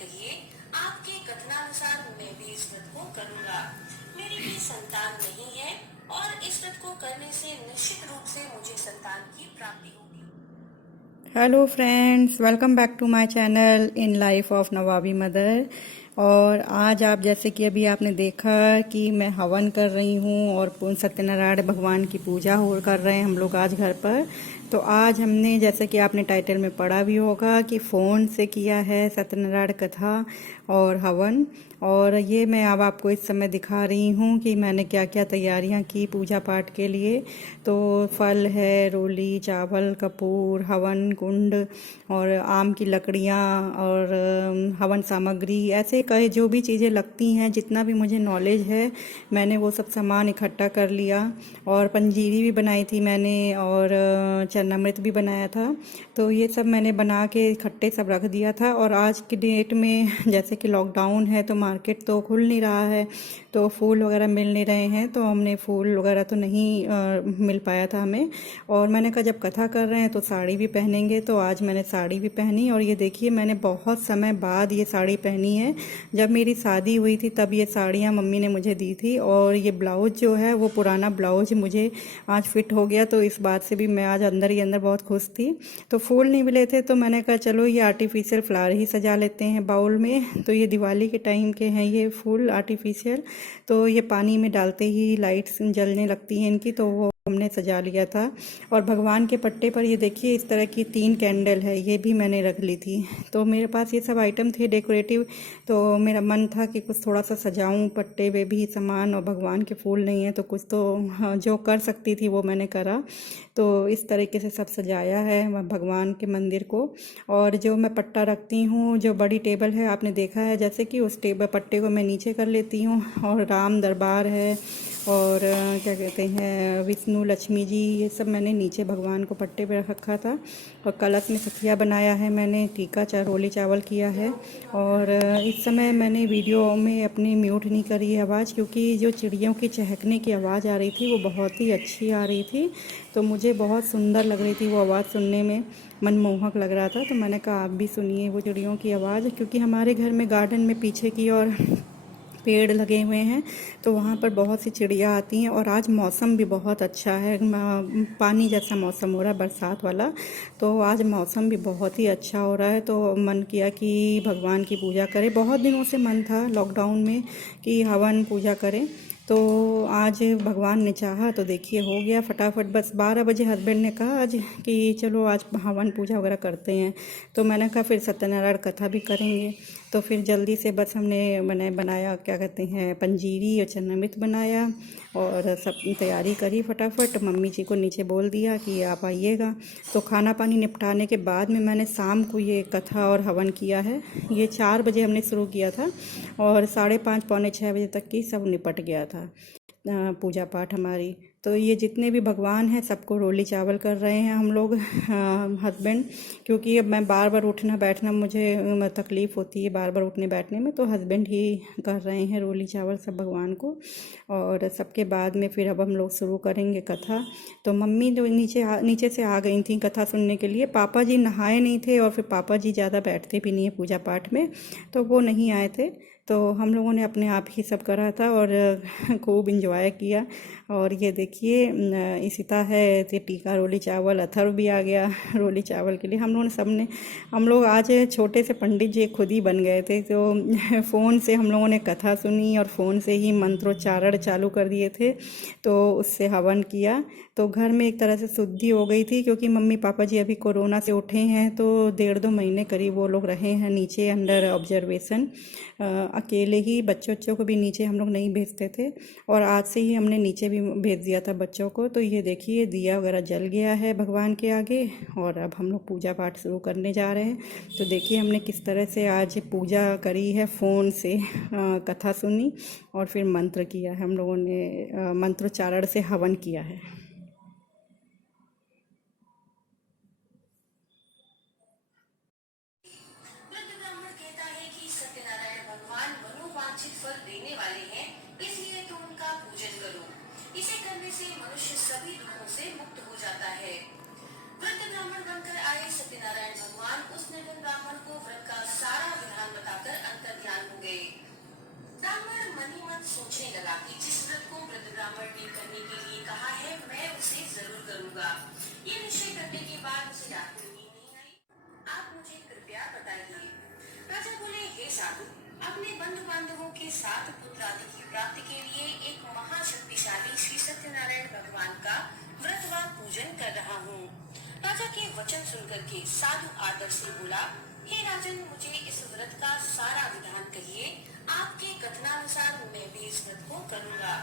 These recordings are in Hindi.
कहिए, आपके कथनानुसार मैं भी इस व्रत को करूंगा। मेरी भी संतान नहीं है और इस व्रत को करने से निश्चित रूप से मुझे संतान की प्राप्ति होगी। Hello friends, welcome back to my channel in life of Nawabi mother. और आज आप जैसे कि अभी आपने देखा कि मैं हवन कर रही हूँ और सत्यनारायण भगवान की पूजा हो कर रहे हैं हम लोग आज घर पर। तो आज हमने जैसे कि आपने टाइटल में पढ़ा भी होगा कि फ़ोन से किया है सत्यनारायण कथा और हवन। और ये मैं अब आपको इस समय दिखा रही हूँ कि मैंने क्या क्या तैयारियाँ की पूजा पाठ के लिए। तो फल है, रोली, चावल, कपूर, हवन कुंड और आम की लकड़ियाँ और हवन सामग्री, ऐसे कई जो भी चीज़ें लगती हैं, जितना भी मुझे नॉलेज है मैंने वो सब सामान इकट्ठा कर लिया। और पंजीरी भी बनाई थी मैंने और चरणामृत भी बनाया था। तो ये सब मैंने बना के इकट्ठे सब रख दिया था। और आज की डेट में जैसे कि लॉकडाउन है तो मार्केट तो खुल नहीं रहा है, तो फूल वगैरह मिल नहीं रहे हैं, तो हमने फूल वगैरह तो नहीं मिल पाया था हमें। और मैंने कहा जब कथा कर रहे हैं तो साड़ी भी पहनेंगे, तो आज मैंने साड़ी भी पहनी। और ये देखिए मैंने बहुत समय बाद ये साड़ी पहनी है। जब मेरी शादी हुई थी तब ये साड़ियाँ मम्मी ने मुझे दी थी। और ये ब्लाउज जो है वो पुराना ब्लाउज मुझे आज फिट हो गया, तो इस बात से भी मैं आज अंदर ही अंदर बहुत खुश थी। तो फूल नहीं मिले थे तो मैंने कहा चलो ये आर्टिफिशियल फ्लावर ही सजा लेते हैं बाउल में। तो ये दिवाली के टाइम के हैं ये फूल आर्टिफिशियल। तो ये पानी में डालते ही लाइट्स जलने लगती हैं इनकी, तो वो हमने सजा लिया था। और भगवान के पट्टे पर ये देखिए इस तरह की 3 कैंडल है, ये भी मैंने रख ली थी। तो मेरे पास ये सब आइटम थे डेकोरेटिव, तो मेरा मन था कि कुछ थोड़ा सा सजाऊं पट्टे पे भी सामान। और भगवान के फूल नहीं है तो कुछ तो हाँ, जो कर सकती थी वो मैंने करा। तो इस तरीके से सब सजाया है भगवान के मंदिर को। और जो मैं पट्टा रखती हूँ, जो बड़ी टेबल है आपने देखा है, जैसे कि उस टेबल पट्टे को मैं नीचे कर लेती हूँ। और राम दरबार है और क्या कहते हैं विष्णु लक्ष्मी जी, ये सब मैंने नीचे भगवान को पट्टे पे रखा था। और कलश में सखिया बनाया है मैंने, टीका रोली चावल किया है। और इस समय मैंने वीडियो में अपनी म्यूट नहीं करी है आवाज़, क्योंकि जो चिड़ियों की चहकने की आवाज़ आ रही थी वो बहुत ही अच्छी आ रही थी। तो मुझे बहुत सुंदर लग रही थी वो आवाज़, सुनने में मनमोहक लग रहा था। तो मैंने कहा आप भी सुनिए वो चिड़ियों की आवाज़, क्योंकि हमारे घर में गार्डन में पीछे की ओर पेड़ लगे हुए हैं, तो वहाँ पर बहुत सी चिड़िया आती हैं। और आज मौसम भी बहुत अच्छा है, पानी जैसा मौसम हो रहा है, बरसात वाला। तो आज मौसम भी बहुत ही अच्छा हो रहा है, तो मन किया कि भगवान की पूजा करें। बहुत दिनों से मन था लॉकडाउन में कि हवन पूजा करें, तो आज भगवान ने चाहा तो देखिए हो गया फटाफट। बस 12 बजे हस्बैंड ने कहा आज कि चलो आज हवन पूजा वगैरह करते हैं। तो मैंने कहा फिर सत्यनारायण कथा भी करेंगे। तो फिर जल्दी से बस मैंने बनाया क्या कहते हैं पंजीरी और चरणामृत बनाया और सब तैयारी करी फटाफट। मम्मी जी को नीचे बोल दिया कि आप आइएगा। तो खाना पानी निपटाने के बाद में मैंने शाम को ये कथा और हवन किया है। ये 4 बजे हमने शुरू किया था और 5:30 पौने 6 बजे तक की सब निपट गया था पूजा पाठ हमारी। तो ये जितने भी भगवान हैं सबको रोली चावल कर रहे हैं हम लोग हस्बैंड, क्योंकि अब मैं बार बार उठना बैठना मुझे तकलीफ़ होती है बार बार उठने बैठने में, तो हस्बैंड ही कर रहे हैं रोली चावल सब भगवान को। और सबके बाद में फिर अब हम लोग शुरू करेंगे कथा। तो मम्मी जो नीचे से आ गई थी कथा सुनने के लिए। पापा जी नहाए नहीं थे और फिर पापा जी ज़्यादा बैठते भी नहीं है पूजा पाठ में, तो वो नहीं आए थे। तो हम लोगों ने अपने आप ही सब करा था और खूब इंजॉय किया। और ये देखिए इसिता है, ये टीका रोली चावल, अथर्व भी आ गया रोली चावल के लिए। हम लोग आज छोटे से पंडित जी खुद ही बन गए थे। तो फ़ोन से हम लोगों ने कथा सुनी और फ़ोन से ही मंत्रोच्चारण चालू कर दिए थे, तो उससे हवन किया। तो घर में एक तरह से शुद्धि हो गई थी, क्योंकि मम्मी पापा जी अभी कोरोना से उठे हैं, तो 1.5-2 महीने करीब वो लोग रहे हैं नीचे अंडर ऑब्जर्वेशन। अकेले ही बच्चों को भी नीचे हम लोग नहीं भेजते थे, और आज से ही हमने नीचे भी भेज दिया था बच्चों को। तो ये देखिए दिया वगैरह जल गया है भगवान के आगे, और अब हम लोग पूजा पाठ शुरू करने जा रहे हैं। तो देखिए हमने किस तरह से आज पूजा करी है, फ़ोन से कथा सुनी और फिर मंत्र किया है हम लोगों ने, मंत्रोच्चारण से हवन किया है। वृद्ध ब्राह्मण कहता है कि सत्यनारायण भगवान मनोवांछित फल देने वाले हैं, इसलिए तुम उनका पूजन करो। इसे करने से मनुष्य सभी दुखों से मुक्त हो जाता है। वृद्ध ब्राह्मण बनकर आए सत्यनारायण भगवान उस निर्धन ब्राह्मण को व्रत का सारा विधान बताकर अंतर्ध्यान हो गए। ब्राह्मण मन ही मन सोचने लगा कि जिस व्रत को वृद्ध ब्राह्मण ने करने के लिए कहा है मैं उसे जरूर करूंगा। ये निश्चय करने के बाद उसे रात में नींद नहीं आई। आप मुझे कृपया बताइए। राजा बोले, हे साधु, अपने बंधु बांधवों के साथ पुत्र आदि की प्राप्ति के लिए एक महाशक्तिशाली श्री सत्यनारायण भगवान का व्रत व पूजन कर रहा हूँ। राजा के वचन सुनकर के साधु आदर से बोला, हे राजन, मुझे इस व्रत का सारा विधान कहिए। आपके कथनानुसार मैं भी इस व्रत को करूँगा।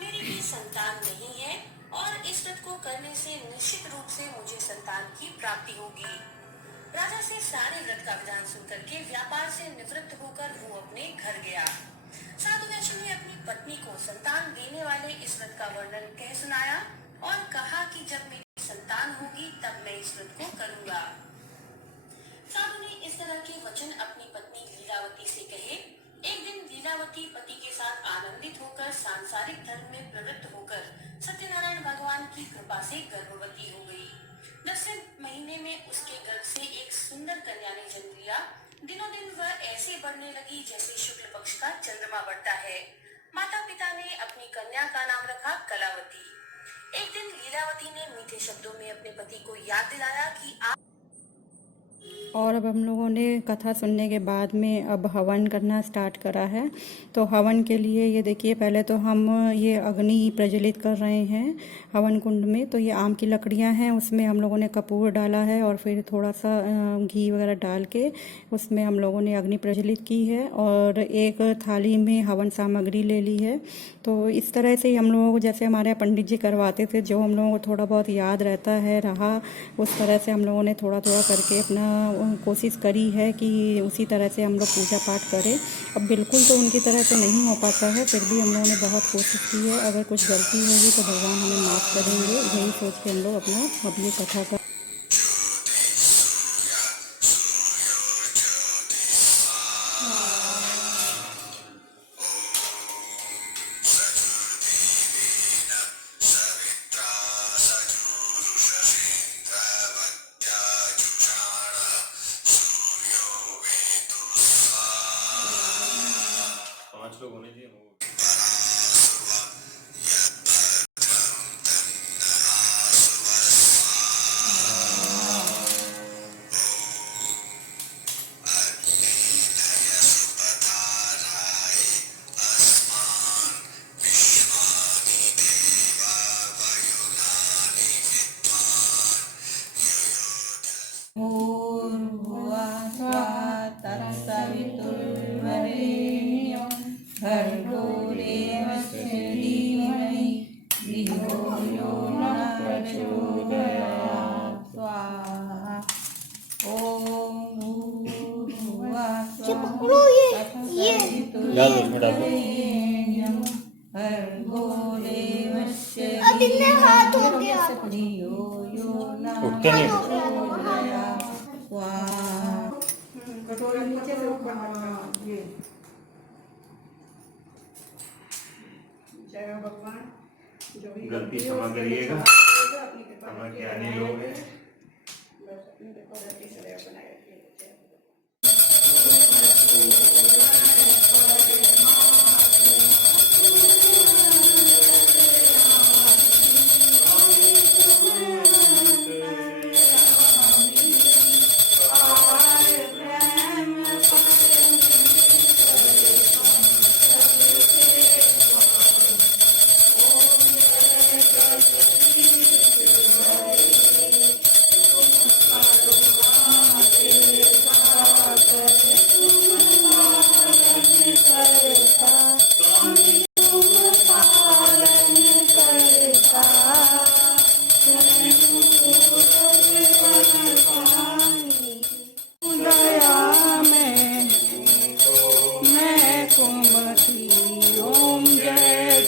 मेरी भी संतान नहीं है और इस व्रत को करने से निश्चित रूप से मुझे संतान की प्राप्ति होगी। राजा से सारे व्रत का विधान सुनकर के व्यापार से निवृत्त होकर वो अपने घर गया। साधु वैश्य ने अपनी पत्नी को संतान देने वाले इस व्रत का वर्णन कह सुनाया और कहा कि जब मेरी संतान होगी तब मैं इस व्रत को करूंगा। साधु ने इस तरह के वचन अपनी पत्नी लीलावती से कहे। एक दिन लीलावती पति के साथ आनंदित होकर सांसारिक धर्म में प्रवृत्त होकर सत्यनारायण भगवान की कृपा से गर्भवती हो गई। 10वें महीने में उसके गर्भ से एक सुंदर कन्या ने जन्म लिया। दिनों दिन वह ऐसे बढ़ने लगी जैसे शुक्ल पक्ष का चंद्रमा बढ़ता है। माता पिता ने अपनी कन्या का नाम रखा कलावती। एक दिन लीलावती ने मीठे शब्दों में अपने पति को याद दिलाया कि और अब हम लोगों ने कथा सुनने के बाद में अब हवन करना स्टार्ट करा है। तो हवन के लिए ये देखिए, पहले तो हम ये अग्नि प्रज्वलित कर रहे हैं हवन कुंड में। तो ये आम की लकड़ियां हैं, उसमें हम लोगों ने कपूर डाला है और फिर थोड़ा सा घी वगैरह डाल के उसमें हम लोगों ने अग्नि प्रज्वलित की है और एक थाली में हवन सामग्री ले ली है। तो इस तरह से ही हम लोगों को, जैसे हमारे पंडित जी करवाते थे, जो हम लोगों को थोड़ा बहुत याद रहता है रहा, उस तरह से हम लोगों ने थोड़ा थोड़ा करके अपना कोशिश करी है कि उसी तरह से हम लोग पूजा पाठ करें। अब बिल्कुल तो उनकी तरह से नहीं हो पाता है, फिर भी हम लोगों ने बहुत कोशिश की है। अगर कुछ गलती होगी तो भगवान हमें माफ़ करेंगे, यही सोच के हम लोग अपना अब ये कथा कर। लोग होने चाहिए वो। भर्गो देवस्य धीमहि धियो यो नः प्रचोदयात् स्वाहा। ओम भूर्भुवः स्वः तत्सवितुर्वरेण्यं भर्गो देवस्य धीमहि धियो यो नः प्रचोदयात् स्वाहा। कटोरा नीचे से ऊपर ये भगवान, जो भी गलती क्षमा करिएगा, क्षमा ज्ञानी लोग हैं। बस अपनी गलती से बनाए रखिए।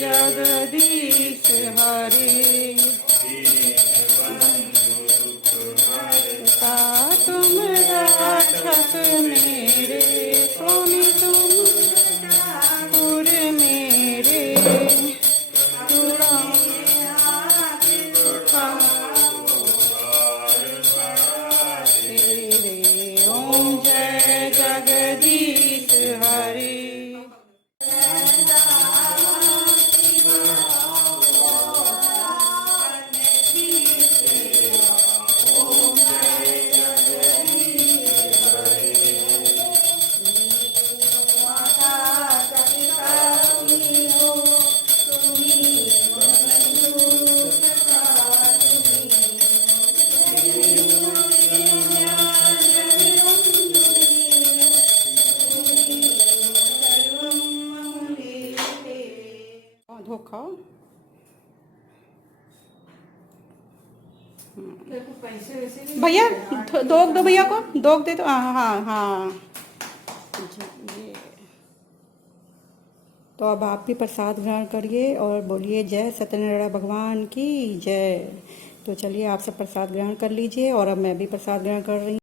जगदीश हरे तुम राक्षस मेरे, स्वामी तुम ठाकुर मेरे, ओम जय जगदीश हरे। धोखा भैया दोग दो भैया को दोग दे दो। हाँ हाँ हाँ जी, ये तो अब आप भी प्रसाद ग्रहण करिए और बोलिए जय सत्यनारायण भगवान की जय। तो चलिए आप सब प्रसाद ग्रहण कर लीजिए और अब मैं भी प्रसाद ग्रहण कर रही हूँ।